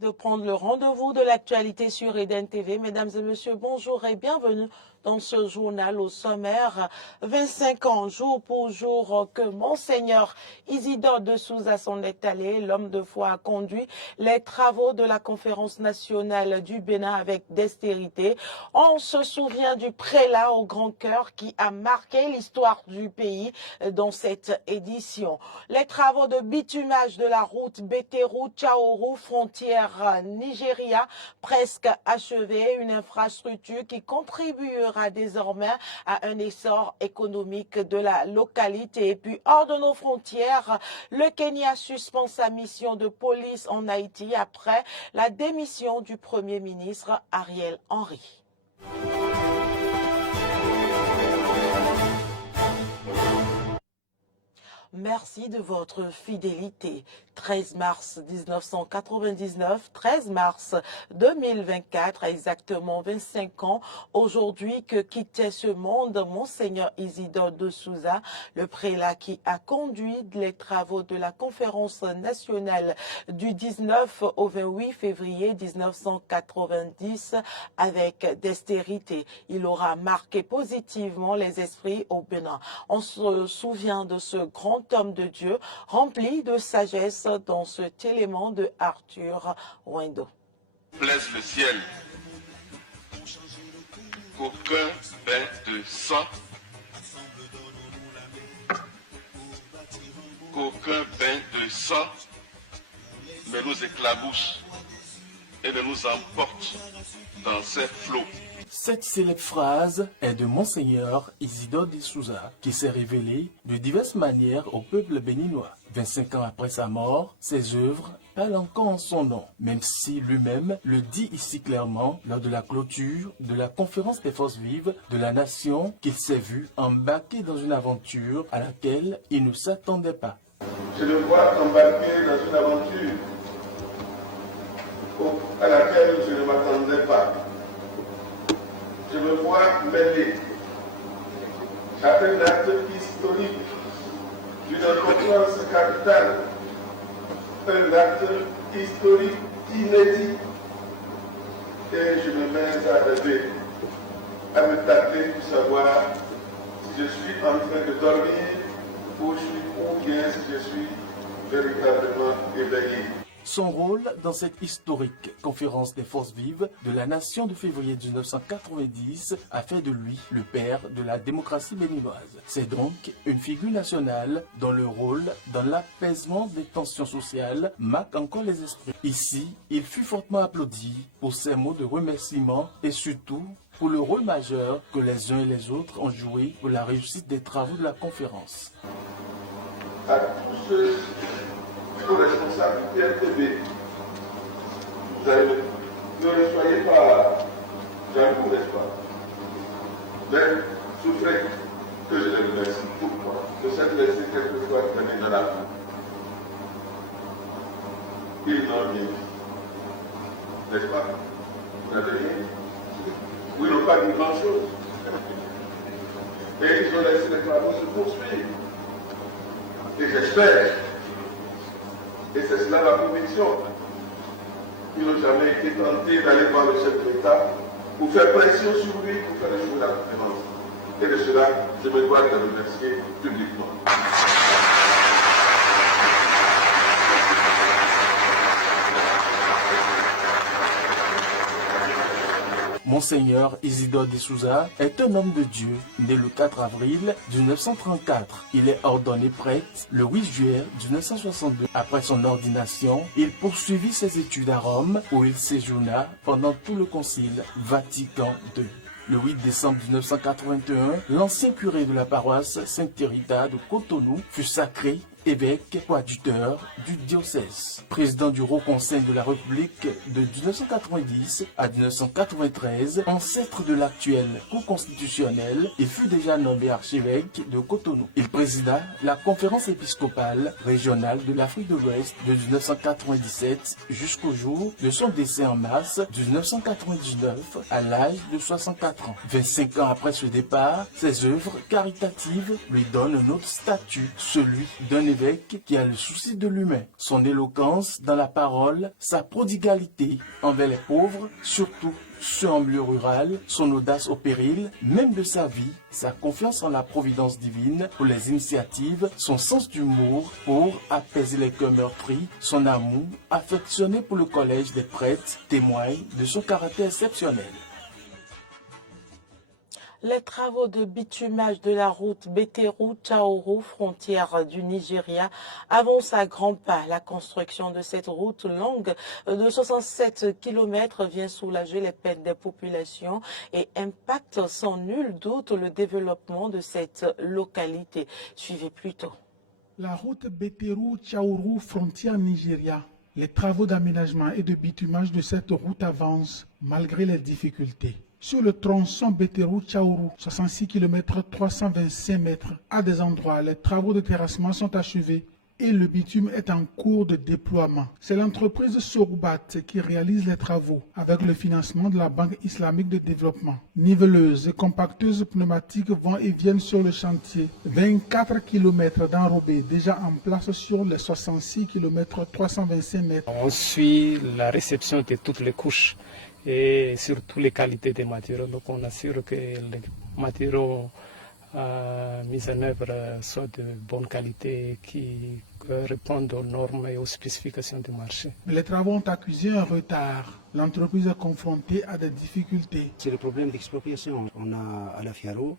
de prendre le rendez-vous de l'actualité sur Eden TV. Mesdames et messieurs, bonjour et bienvenue dans ce journal au sommaire. 25 ans, jour pour jour, que Monseigneur Isidore de Souza s'en est allé. L'homme de foi a conduit les travaux de la conférence nationale du Bénin avec dextérité. On se souvient du prélat au grand cœur qui a marqué l'histoire du pays dans cette édition. Les travaux de bitumage de la route Bétérou-Tchaourou, frontière Nigeria, presque achevés. Une infrastructure qui contribuera désormais à un essor économique de la localité. Et puis, hors de nos frontières, le Kenya suspend sa mission de police en Haïti après la démission du Premier ministre Ariel Henry. Merci de votre fidélité. 13 mars 1999, 13 mars 2024, exactement 25 ans, aujourd'hui que quittait ce monde Monseigneur Isidore de Souza, le prélat qui a conduit les travaux de la conférence nationale du 19 au 28 février 1990 avec dextérité. Il aura marqué positivement les esprits au Bénin. On se souvient de ce grand homme de Dieu rempli de sagesse dans cet élément de Arthur Wendo. Plaise le ciel qu'aucun bain de sang, ne nous éclabousse et ne nous emporte dans ses flots. Cette célèbre phrase est de Monseigneur Isidore de Souza, qui s'est révélé de diverses manières au peuple béninois. 25 ans après sa mort, ses œuvres parlent encore en son nom, même si lui-même le dit ici clairement lors de la clôture de la conférence des forces vives de la nation qu'il s'est vu embarqué dans une aventure à laquelle il ne s'attendait pas. Je le vois embarqué dans une aventure à laquelle je ne m'attendais pas. Je me vois mêlé à un acte historique d'une importance capitale, un acte historique inédit, et je me mets à rêver, à me tâter pour savoir si je suis en train de dormir ou bien si je suis véritablement éveillé. Son rôle dans cette historique conférence des forces vives de la nation de février 1990 a fait de lui le père de la démocratie béninoise. C'est donc une figure nationale dont le rôle dans l'apaisement des tensions sociales marque encore les esprits. Ici, il fut fortement applaudi pour ses mots de remerciement et surtout pour le rôle majeur que les uns et les autres ont joué pour la réussite des travaux de la conférence. À tous ceux responsables du PNTB, ne le soyez pas jaloux, n'est-ce pas? Mais souffrez que je les remercie. Pourquoi? De s'être laissé quelquefois traîner dans la boue. Ils n'ont rien dit, n'est-ce pas? Vous n'avez rien dit. Vous n'ont pas dit grand-chose. Et ils ont laissé les travaux se poursuivre. Et j'espère, et c'est cela la conviction, ils n'ont jamais été tentés d'aller voir le chef de l'État pour faire pression sur lui pour faire échouer la conférence. Et de cela, je me dois de le remercier publiquement. Monseigneur Isidore de Souza est un homme de Dieu, né le 4 avril 1934. Il est ordonné prêtre le 8 juillet 1962. Après son ordination, il poursuivit ses études à Rome, où il séjourna pendant tout le Concile Vatican II. Le 8 décembre 1981, l'ancien curé de la paroisse Sainte-Rita de Cotonou fut sacré évêque coadjuteur du diocèse, président du Haut Conseil de la République de 1990 à 1993, ancêtre de l'actuelle Cour constitutionnelle, et fut déjà nommé archevêque de Cotonou. Il présida la conférence épiscopale régionale de l'Afrique de l'Ouest de 1997 jusqu'au jour de son décès en mars 1999 à l'âge de 64 ans. 25 ans après ce départ, ses œuvres caritatives lui donnent un autre statut, celui d'un évêque qui a le souci de l'humain. Son éloquence dans la parole, sa prodigalité envers les pauvres, surtout ceux en milieu rural, son audace au péril, même de sa vie, sa confiance en la providence divine pour les initiatives, son sens d'humour pour apaiser les cœurs meurtris, son amour affectionné pour le collège des prêtres témoigne de son caractère exceptionnel. Les travaux de bitumage de la route Beteru-Chaoru, frontière du Nigeria, avancent à grands pas. La construction de cette route longue de 67 km vient soulager les peines des populations et impacte sans nul doute le développement de cette localité. Suivez plutôt. La route Beteru-Chaoru, frontière Nigeria. Les travaux d'aménagement et de bitumage de cette route avancent malgré les difficultés. Sur le tronçon Beteru-Chaoru, 66 km 325 mètres, à des endroits, les travaux de terrassement sont achevés et le bitume est en cours de déploiement. C'est l'entreprise Sorubat qui réalise les travaux avec le financement de la Banque islamique de développement. Niveleuses et compacteuses pneumatiques vont et viennent sur le chantier. 24 km d'enrobés déjà en place sur les 66 km 325 mètres. On suit la réception de toutes les couches et surtout les qualités des matériaux. Donc on assure que les matériaux mis en œuvre soient de bonne qualité qui répondent aux normes et aux spécifications du marché. Les travaux ont accusé un retard. L'entreprise est confrontée à des difficultés. C'est le problème d'expropriation. On a Alafiaro,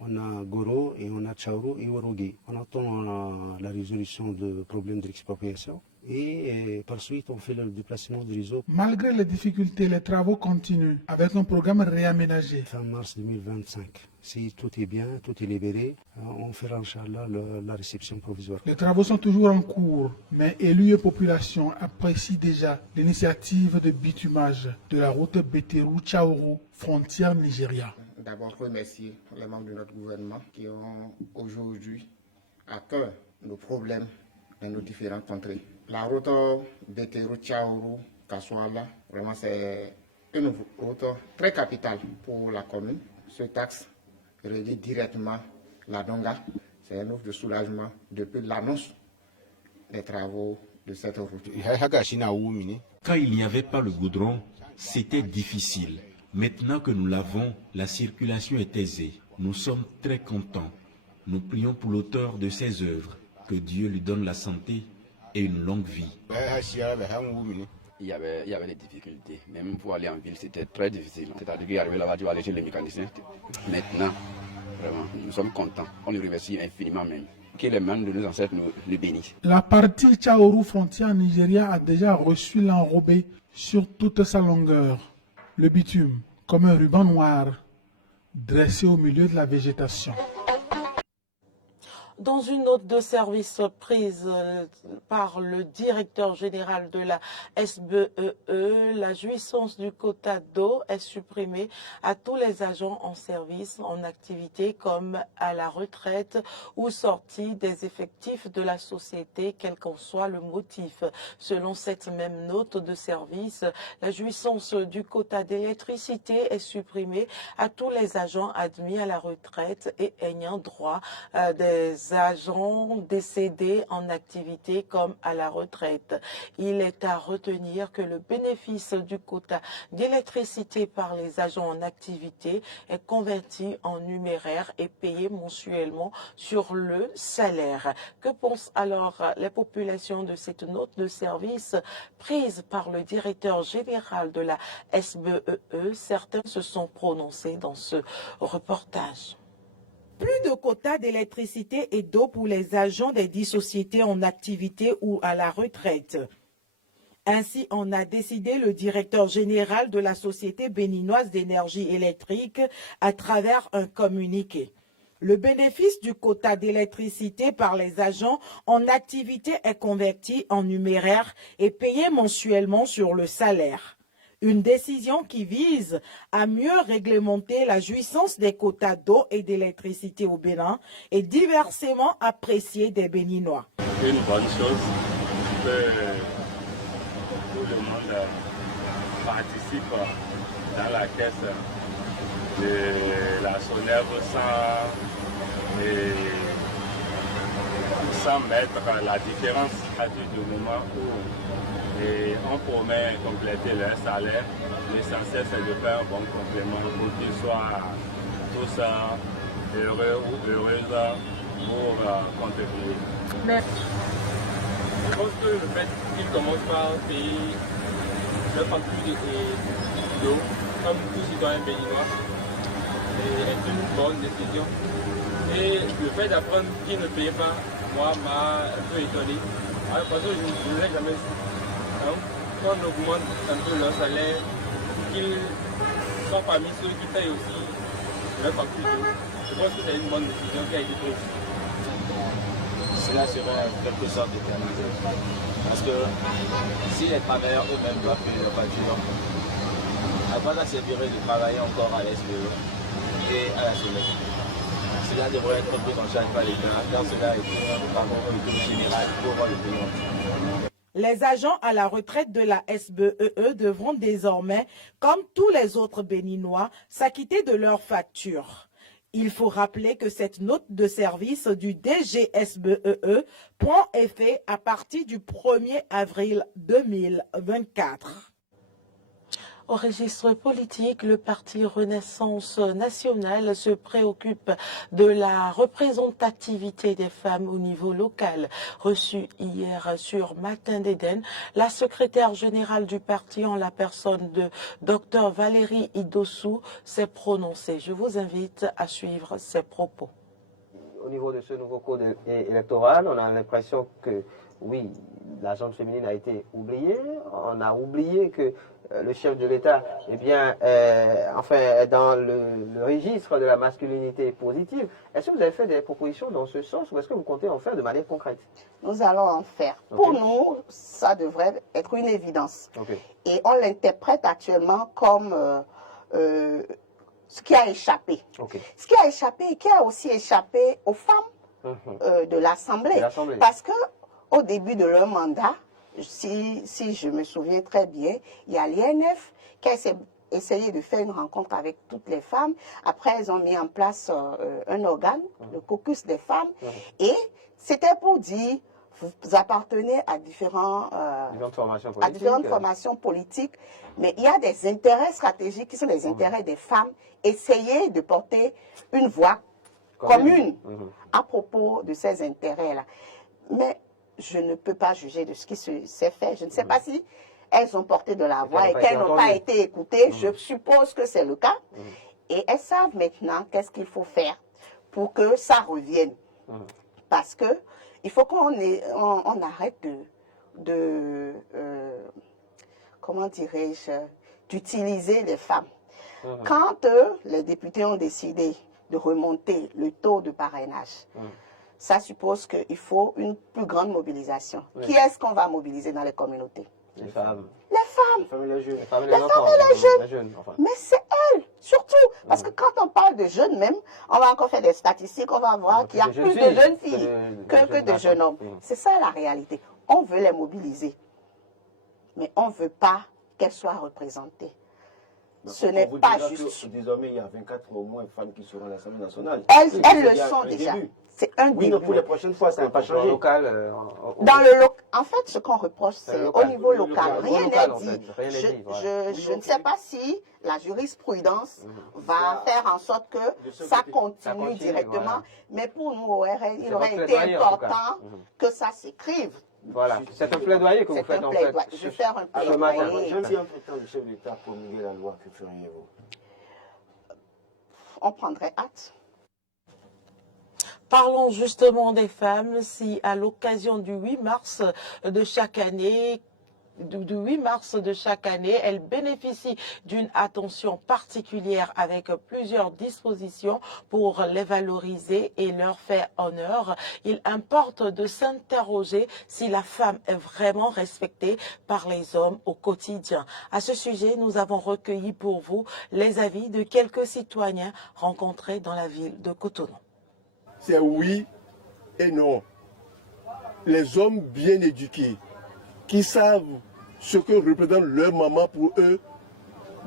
on a Goro et on a Chaoru et Orogi. On attend la résolution du problème de l'expropriation. Et par suite, on fait le déplacement du réseau. Malgré les difficultés, les travaux continuent avec un programme réaménagé. Fin mars 2025, si tout est bien, tout est libéré, on fera Inch'Allah la réception provisoire. Les travaux sont toujours en cours, mais élus et population apprécient déjà l'initiative de bitumage de la route Beteru-Chaoru, frontière Nigeria. D'abord remercier les membres de notre gouvernement qui ont aujourd'hui à cœur nos problèmes dans nos différentes contrées. La route Beteru-Chaoru, Kassoala, vraiment c'est une route très capitale pour la commune. Ce taxe relie directement la Donga. C'est un offre de soulagement depuis l'annonce des travaux de cette route. Quand il n'y avait pas le goudron, c'était difficile. Maintenant que nous l'avons, la circulation est aisée. Nous sommes très contents. Nous prions pour l'auteur de ces œuvres, que Dieu lui donne la santé et une longue vie. Il y avait des difficultés. Même pour aller en ville, c'était très difficile. C'est-à-dire qu'arriver là-bas, tu vas aller chez les mécaniciens. Maintenant, vraiment, nous sommes contents. On les remercie infiniment même. Que les mains de nos ancêtres nous bénissent. La partie Chaoru frontière Nigeria a déjà reçu l'enrobé sur toute sa longueur. Le bitume, comme un ruban noir, dressé au milieu de la végétation. Dans une note de service prise par le directeur général de la SBEE, la jouissance du quota d'eau est supprimée à tous les agents en service, en activité comme à la retraite ou sortie des effectifs de la société, quel qu'en soit le motif. Selon cette même note de service, la jouissance du quota d'électricité est supprimée à tous les agents admis à la retraite et ayant droit à des agents décédés en activité comme à la retraite. Il est à retenir que le bénéfice du quota d'électricité par les agents en activité est converti en numéraire et payé mensuellement sur le salaire. Que pensent alors les populations de cette note de service prise par le directeur général de la SBEE? Certains se sont prononcés dans ce reportage. Plus de quotas d'électricité et d'eau pour les agents des 10 sociétés en activité ou à la retraite. Ainsi en a décidé le directeur général de la Société béninoise d'énergie électrique à travers un communiqué. Le bénéfice du quota d'électricité par les agents en activité est converti en numéraire et payé mensuellement sur le salaire. Une décision qui vise à mieux réglementer la jouissance des quotas d'eau et d'électricité au Bénin et diversement appréciée des Béninois. Une bonne chose que tout le monde participe dans la caisse de la SONEV sans sans mettre la différence à partir du moment où on promet compléter leur salaire. L'essentiel, c'est de faire un bon complément pour qu'ils soient tous heureux ou heureuses pour contribuer. Merci. Je pense que le fait qu'ils commencent par payer leur facture d'eau, comme tout citoyen béninois, est une bonne décision. Et le fait d'apprendre qu'ils ne payaient pas, moi, m'a un peu étonné. Parce que je ne l'ai jamais su. Donc, quand on augmente un peu leur salaire, qu'ils sont parmi ceux qui payent aussi leur facture d'eau, je pense que c'est une bonne décision qui a été prise. Cela serait en quelque sorte éternité. Parce que si les travailleurs eux-mêmes doivent payer leurs factures, à quoi ça servirait de travailler encore à l'SBE et à la SONEC? Cela devrait être pris en charge par l'État, car cela est un général pour le pays. Les agents à la retraite de la SBEE devront désormais, comme tous les autres Béninois, s'acquitter de leurs factures. Il faut rappeler que cette note de service du DGSBEE prend effet à partir du 1er avril 2024. Au registre politique, le parti Renaissance nationale se préoccupe de la représentativité des femmes au niveau local. Reçue hier sur Matin d'Éden, la secrétaire générale du parti en la personne de Dr Valérie Idossou s'est prononcée. Je vous invite à suivre ses propos. Au niveau de ce nouveau code électoral, on a l'impression que oui, la zone féminine a été oubliée. On a oublié que le chef de l'État est dans le registre de la masculinité positive. Est-ce que vous avez fait des propositions dans ce sens ou est-ce que vous comptez en faire de manière concrète? Nous allons en faire. Okay. Pour nous, ça devrait être une évidence. Okay. Et on l'interprète actuellement comme ce qui a échappé. Okay. Ce qui a échappé et qui a aussi échappé aux femmes de l'Assemblée. Parce que au début de leur mandat, si je me souviens très bien, il y a l'INF qui a essayé de faire une rencontre avec toutes les femmes. Après, ils ont mis en place un organe, le caucus des femmes. Et c'était pour dire, vous appartenez à différentes formations politiques, mais il y a des intérêts stratégiques qui sont les intérêts des femmes. Essayez de porter une voix commune à propos de ces intérêts-là. Mais je ne peux pas juger de ce qui s'est fait. Je ne sais pas si elles ont porté de la voix et qu'elles n'ont pas été écoutées. Je suppose que c'est le cas. Et elles savent maintenant qu'est-ce qu'il faut faire pour que ça revienne. Parce que il faut qu'on arrête comment dirais-je, d'utiliser les femmes. Quand les députés ont décidé de remonter le taux de parrainage, ça suppose qu'il faut une plus grande mobilisation. Oui. Qui est-ce qu'on va mobiliser dans les communautés? Les femmes. Les femmes. Les femmes et les jeunes. Les femmes et les jeunes. Mais c'est elles, surtout. Parce que quand on parle de jeunes même, on va encore faire des statistiques, on va voir qu'il y a plus de jeunes filles que de jeunes hommes. C'est ça la réalité. On veut les mobiliser. Mais on ne veut pas qu'elles soient représentées. Ce n'est pas juste. Désormais, il y a 24 au moins femmes qui seront à l'Assemblée nationale. Elles le sont déjà. C'est un début. Oui, mais pour les prochaines fois, ça n'a pas changé. En fait, ce qu'on reproche, c'est au niveau local. Rien n'est dit. Je ne sais pas si la jurisprudence va faire en sorte que ça continue directement. Mais pour nous, au RN, il aurait été important que ça s'écrive. Voilà, c'est un plaidoyer que vous faites en fait. Je vais faire un plaidoyer. Même si entre-temps le chef de l'État promulguait la loi, que feriez-vous? On prendrait hâte. Parlons justement des femmes. Si à l'occasion du 8 mars de chaque année, elles bénéficient d'une attention particulière avec plusieurs dispositions pour les valoriser et leur faire honneur. Il importe de s'interroger si la femme est vraiment respectée par les hommes au quotidien. À ce sujet, nous avons recueilli pour vous les avis de quelques citoyens rencontrés dans la ville de Cotonou. C'est oui et non. Les hommes bien éduqués, qui savent ce que représente leur maman pour eux,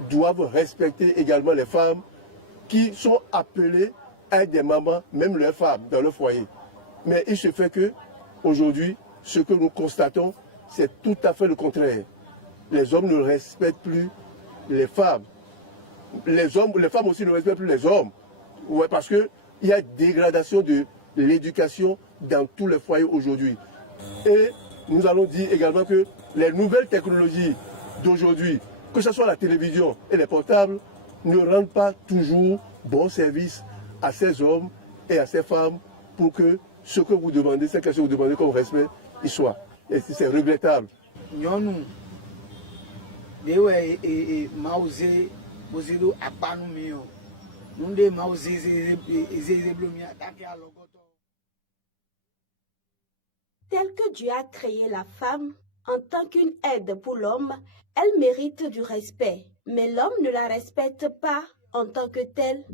doivent respecter également les femmes qui sont appelées à être des mamans, même leurs femmes, dans leur foyer. Mais il se fait que, aujourd'hui, ce que nous constatons, c'est tout à fait le contraire. Les hommes ne respectent plus les femmes. Les femmes aussi ne respectent plus les hommes. Ouais, parce qu'il y a dégradation de l'éducation dans tous les foyers aujourd'hui. Et nous allons dire également que les nouvelles technologies d'aujourd'hui, que ce soit la télévision et les portables, ne rendent pas toujours bon service à ces hommes et à ces femmes pour que ce que vous demandez, ces questions que vous demandez comme respect, il soit. Et c'est regrettable. Tel que Dieu a créé la femme en tant qu'une aide pour l'homme, elle mérite du respect. Mais l'homme ne la respecte pas en tant que telle.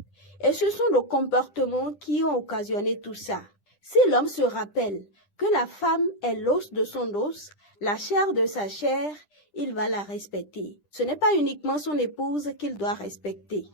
Et ce sont nos comportements qui ont occasionné tout ça. Si l'homme se rappelle que la femme est l'os de son os, la chair de sa chair, il va la respecter. Ce n'est pas uniquement son épouse qu'il doit respecter.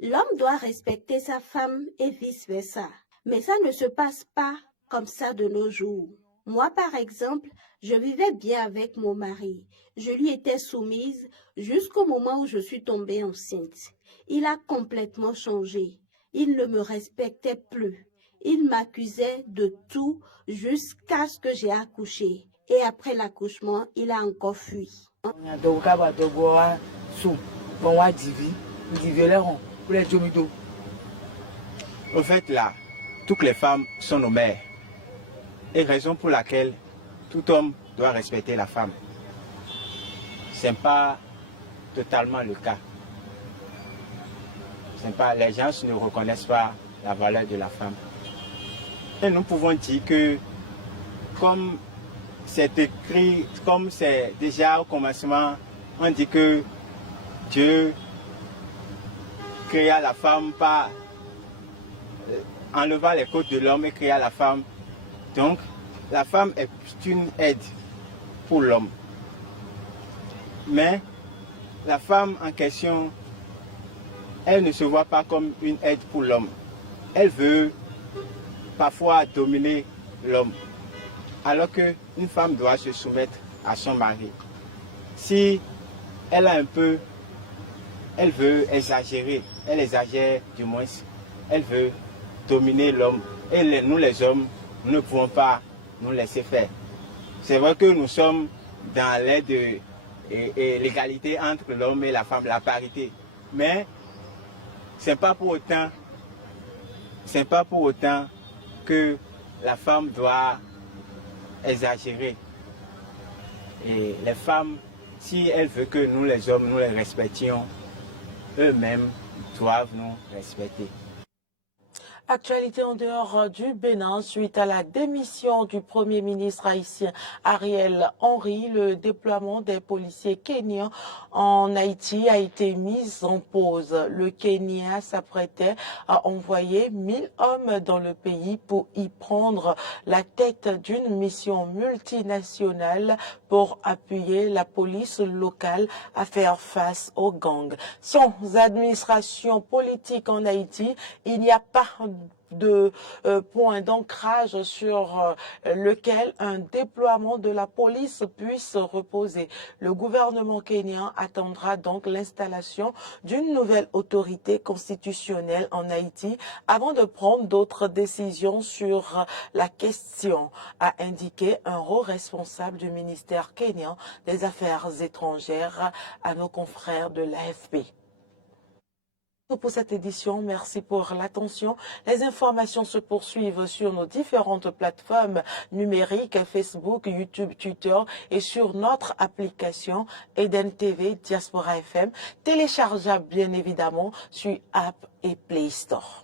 L'homme doit respecter sa femme et vice-versa. Mais ça ne se passe pas comme ça de nos jours. Moi, par exemple, je vivais bien avec mon mari. Je lui étais soumise jusqu'au moment où je suis tombée enceinte. Il a complètement changé. Il ne me respectait plus. Il m'accusait de tout jusqu'à ce que j'ai accouché. Et après l'accouchement, il a encore fui. Au fait, là, toutes les femmes sont nos mères. Et raison pour laquelle tout homme doit respecter la femme. Ce n'est pas totalement le cas. Les gens ne reconnaissent pas la valeur de la femme. Et nous pouvons dire que, comme c'est écrit, comme c'est déjà au commencement, on dit que Dieu créa la femme par enlevant les côtes de l'homme et créa la femme. Donc, la femme est une aide pour l'homme. Mais la femme en question, elle ne se voit pas comme une aide pour l'homme. Elle veut parfois dominer l'homme. Alors qu'une femme doit se soumettre à son mari. Si elle a un peu, elle veut exagérer, elle exagère du moins, elle veut dominer l'homme. Et nous les hommes, nous ne pouvons pas nous laisser faire. C'est vrai que nous sommes dans l'aide et l'égalité entre l'homme et la femme, la parité. Mais ce n'est pas pour autant que la femme doit exagérer. Et les femmes, si elles veulent que nous les hommes, nous les respections, eux-mêmes doivent nous respecter. Actualité en dehors du Bénin, suite à la démission du Premier ministre haïtien Ariel Henry, le déploiement des policiers kenyans en Haïti a été mis en pause. Le Kenya s'apprêtait à envoyer 1000 hommes dans le pays pour y prendre la tête d'une mission multinationale pour appuyer la police locale à faire face aux gangs. Sans administration politique en Haïti, il n'y a pas de point d'ancrage sur lequel un déploiement de la police puisse reposer. Le gouvernement kenyan attendra donc l'installation d'une nouvelle autorité constitutionnelle en Haïti avant de prendre d'autres décisions sur la question, a indiqué un haut responsable du ministère kenyan des Affaires étrangères à nos confrères de l'AFP. Pour cette édition, merci pour l'attention. Les informations se poursuivent sur nos différentes plateformes numériques, Facebook, YouTube, Twitter et sur notre application Eden TV Diaspora FM, téléchargeable bien évidemment sur App et Play Store.